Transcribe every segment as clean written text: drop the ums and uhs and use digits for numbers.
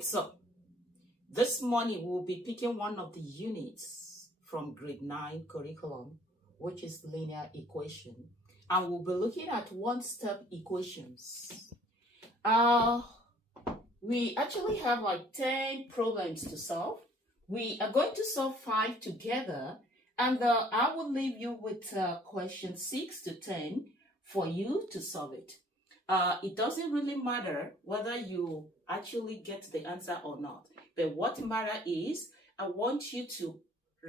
Okay, so this morning we'll be picking one of the units from grade 9 curriculum, which is linear equation. And we'll be looking at one-step equations. We actually have like 10 problems to solve. We are going to solve 5 together, and I will leave you with question 6 to 10 for you to solve it. It doesn't really matter whether you actually get the answer or not, but what matters is I want you to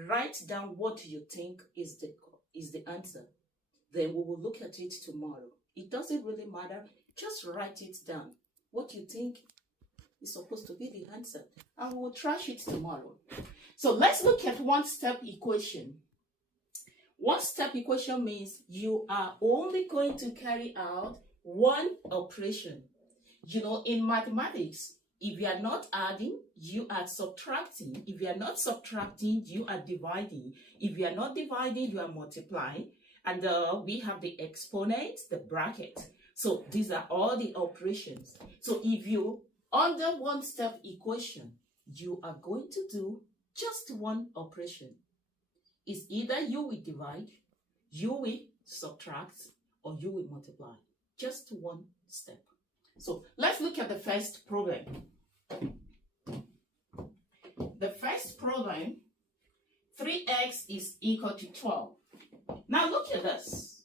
write down what you think is the answer. Then we will look at it tomorrow. It doesn't really matter. Just write it down. What you think is supposed to be the answer. And we will trash it tomorrow. So let's look at one-step equation. One-step equation means you are only going to carry out one operation. You know, in mathematics, if you are not adding, you are subtracting. If you are not subtracting, you are dividing. If you are not dividing, you are multiplying. And we have the exponent, the bracket. So these are all the operations. So if you, under one-step equation, you are going to do just one operation. It's either you will divide, you will subtract, or you will multiply. Just one step. So let's look at the first problem. The first problem, 3x is equal to 12. Now look at this.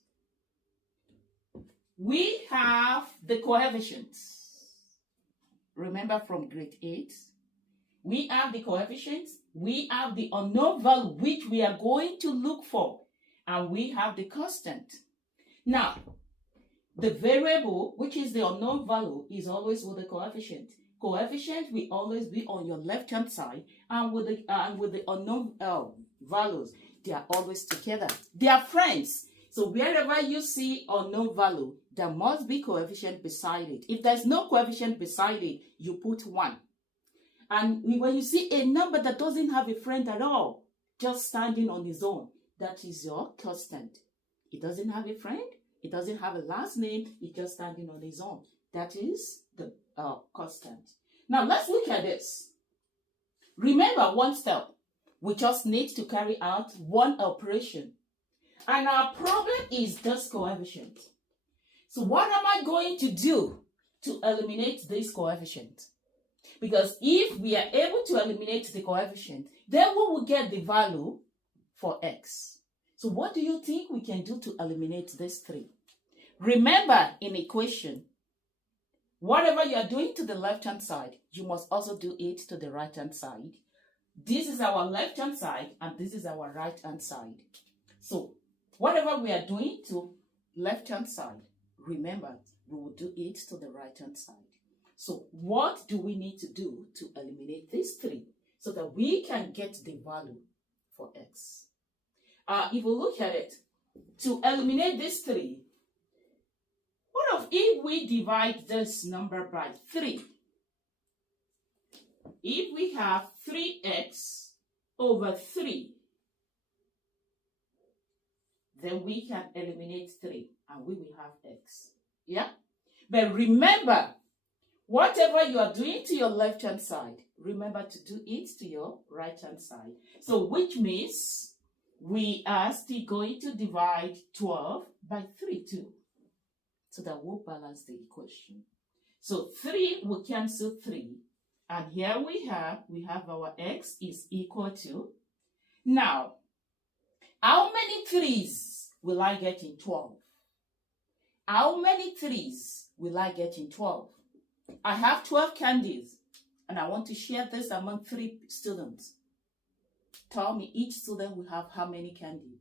We have the coefficients. Remember from grade 8? We have the coefficients. We have the unknown value which we are going to look for. And we have the constant. Now, the variable, which is the unknown value, is always with the coefficient. Coefficient will always be on your left-hand side, and with the unknown values, they are always together. They are friends. So wherever you see unknown value, there must be coefficient beside it. If there's no coefficient beside it, you put 1. And when you see a number that doesn't have a friend at all, just standing on its own, that is your constant. It doesn't have a friend. It doesn't have a last name. It's just standing on its own. That is the constant. Now let's look at this. Remember one step. We just need to carry out one operation. And our problem is this coefficient. So what am I going to do to eliminate this coefficient? Because if we are able to eliminate the coefficient, then we will get the value for x. So what do you think we can do to eliminate this 3? Remember, in equation, whatever you are doing to the left-hand side, you must also do it to the right-hand side. This is our left-hand side, and this is our right-hand side. So whatever we are doing to left-hand side, remember, we will do it to the right-hand side. So what do we need to do to eliminate these 3 so that we can get the value for x? If we look at it, to eliminate these 3, what if we divide this number by 3? If we have 3x over 3, then we can eliminate 3 and we will have x. Yeah? But remember, whatever you are doing to your left-hand side, remember to do it to your right-hand side. So which means we are still going to divide 12 by 3 too. So that we'll balance the equation. So 3 will cancel 3. And here we have our x is equal to. Now, how many 3's will I get in 12? How many 3's will I get in 12? I have 12 candies, and I want to share this among 3 students. Tell me each student will have how many candies?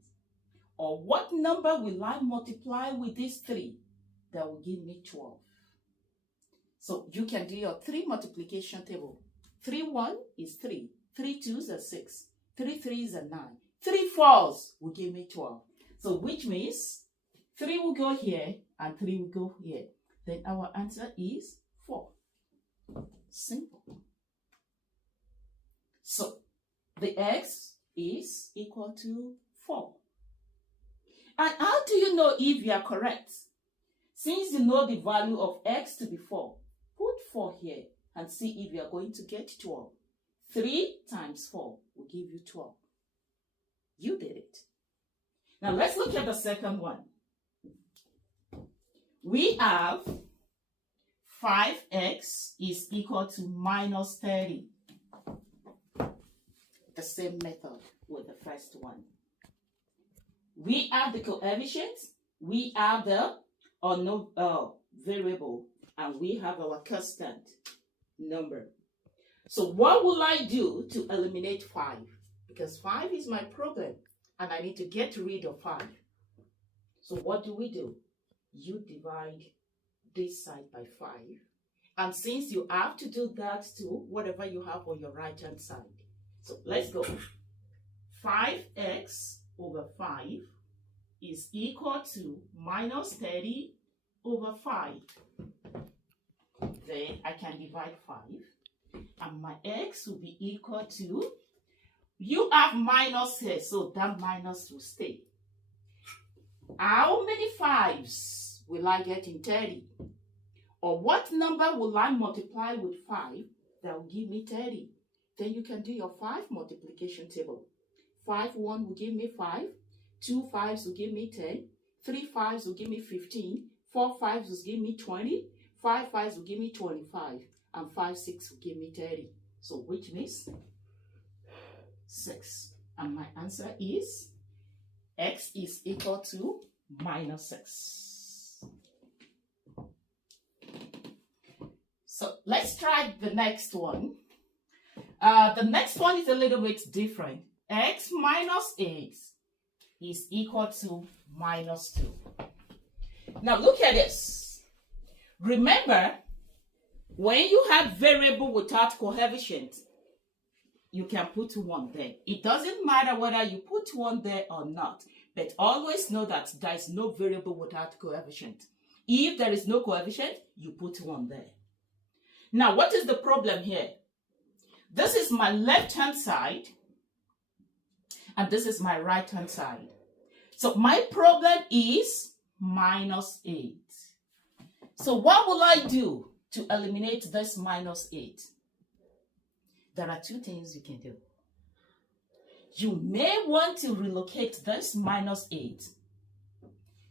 Or what number will I multiply with these 3? That will give me 12. So you can do your 3 multiplication table. 3 1 is 3. 3 2s are 6. 3 3s are 9. 3 4s will give me 12. So which means 3 will go here and 3 will go here. Then our answer is 4. Simple. So the x is equal to 4. And how do you know if you are correct? Since you know the value of x to be 4, put 4 here and see if you are going to get 12. 3 times 4 will give you 12. You did it. Now let's look at the second one. We have 5x is equal to minus 30. The same method with the first one. We have the coefficients, we have the unknown variable, and we have our constant number. So what will I do to eliminate 5? Because 5 is my problem, and I need to get rid of 5. So what do? You divide this side by 5. And since you have to do that to whatever you have on your right-hand side. So let's go. 5x over 5 is equal to minus 30 over 5. Then I can divide 5. And my x will be equal to, you have minus here, so that minus will stay. How many 5s will I get in 30? Or what number will I multiply with 5 that will give me 30? Then you can do your 5 multiplication table. 5 1 will give me 5. 2 5s will give me 10. 3 5s will give me 15. 4 5s will give me 20. 5 5s will give me 25. And 5 6 will give me 30. So which means 6. And my answer is x is equal to minus 6. So let's try the next one. The next one is a little bit different. X minus 8 is equal to minus 2. Now look at this. Remember, when you have variable without coefficient, you can put 1 there. It doesn't matter whether you put 1 there or not, but always know that there is no variable without coefficient. If there is no coefficient, you put 1 there. Now, what is the problem here? This is my left-hand side, and this is my right-hand side. So my problem is minus 8. So what will I do to eliminate this minus 8? There are 2 things you can do. You may want to relocate this minus 8.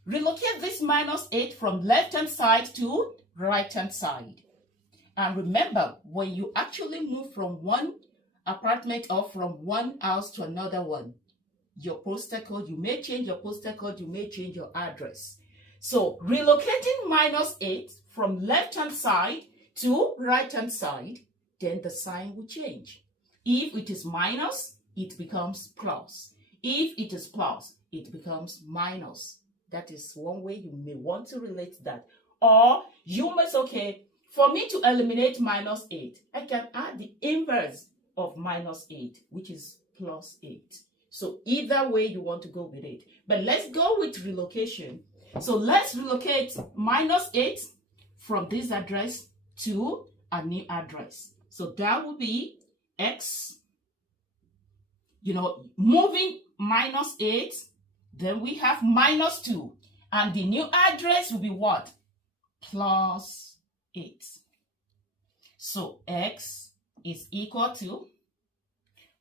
Relocate this minus 8 from left-hand side to right-hand side. And remember, when you actually move from one apartment or from one house to another one, your postal code, you may change your postal code, you may change your address. So relocating minus 8 from left-hand side to right-hand side, then the sign will change. If it is minus, it becomes plus. If it is plus, it becomes minus. That is one way you may want to relate that. Or you may say, okay, for me to eliminate minus 8, I can add the inverse of minus 8, which is plus 8. So either way you want to go with it. But let's go with relocation. So let's relocate minus 8 from this address to a new address. So that will be x, moving minus 8, then we have minus 2. And the new address will be what? Plus 8. So x is equal to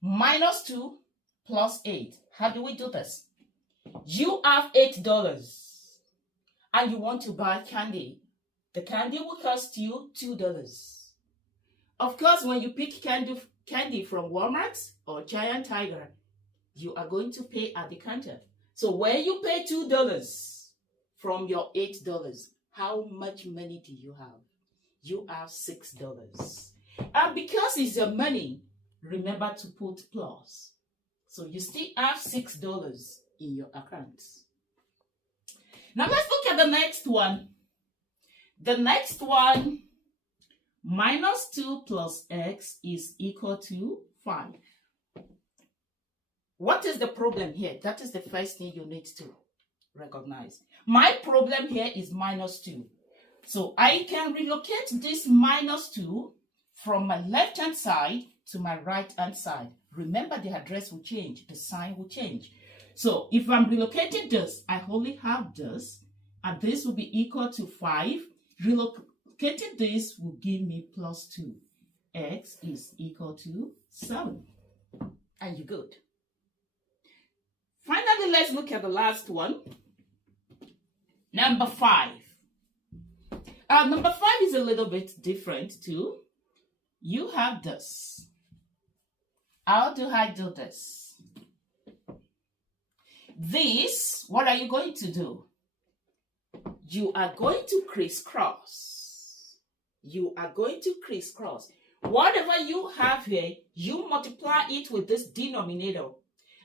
minus 2 plus 8. How do we do this? You have $8 and you want to buy candy. The candy will cost you $2. Of course, when you pick candy from Walmart or Giant Tiger, you are going to pay at the counter. So when you pay $2 from your $8, how much money do you have? You have $6. And because it's your money, remember to put plus. So you still have $6 in your account. Now let's look at the next one. The next one, minus 2 plus x is equal to 5. What is the problem here? That is the first thing you need to recognize. My problem here is minus 2. So I can relocate this minus 2 from my left-hand side to my right-hand side. Remember, the address will change. The sign will change. So if I'm relocating this, I only have this, and this will be equal to 5. Relocating this will give me plus 2. x is equal to 7. And you're good. Finally, let's look at the last one. Number 5. Number 5 is a little bit different too. You have this. How do I do this? This, what are you going to do? You are going to crisscross. You are going to crisscross. Whatever you have here, you multiply it with this denominator.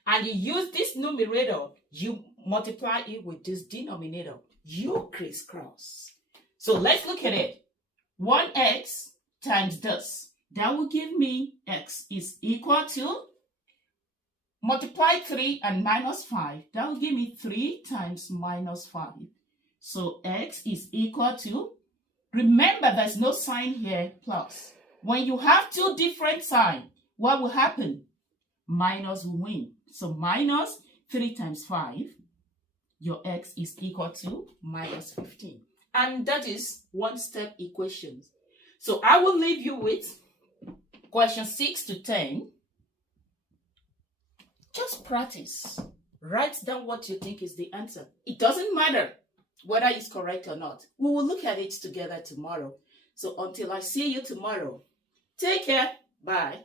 And you use this numerator, you multiply it with this denominator. You crisscross. So let's look at it. 1x times this. That will give me x is equal to, multiply 3 and minus 5. That will give me 3 times minus 5. So x is equal to, remember there's no sign here, plus. When you have two different signs, what will happen? Minus will win. So minus 3 times 5, your x is equal to minus 15. And that is one-step equations. So I will leave you with question 6 to 10. Just practice. Write down what you think is the answer. It doesn't matter whether it's correct or not. We will look at it together tomorrow. So until I see you tomorrow, take care. Bye.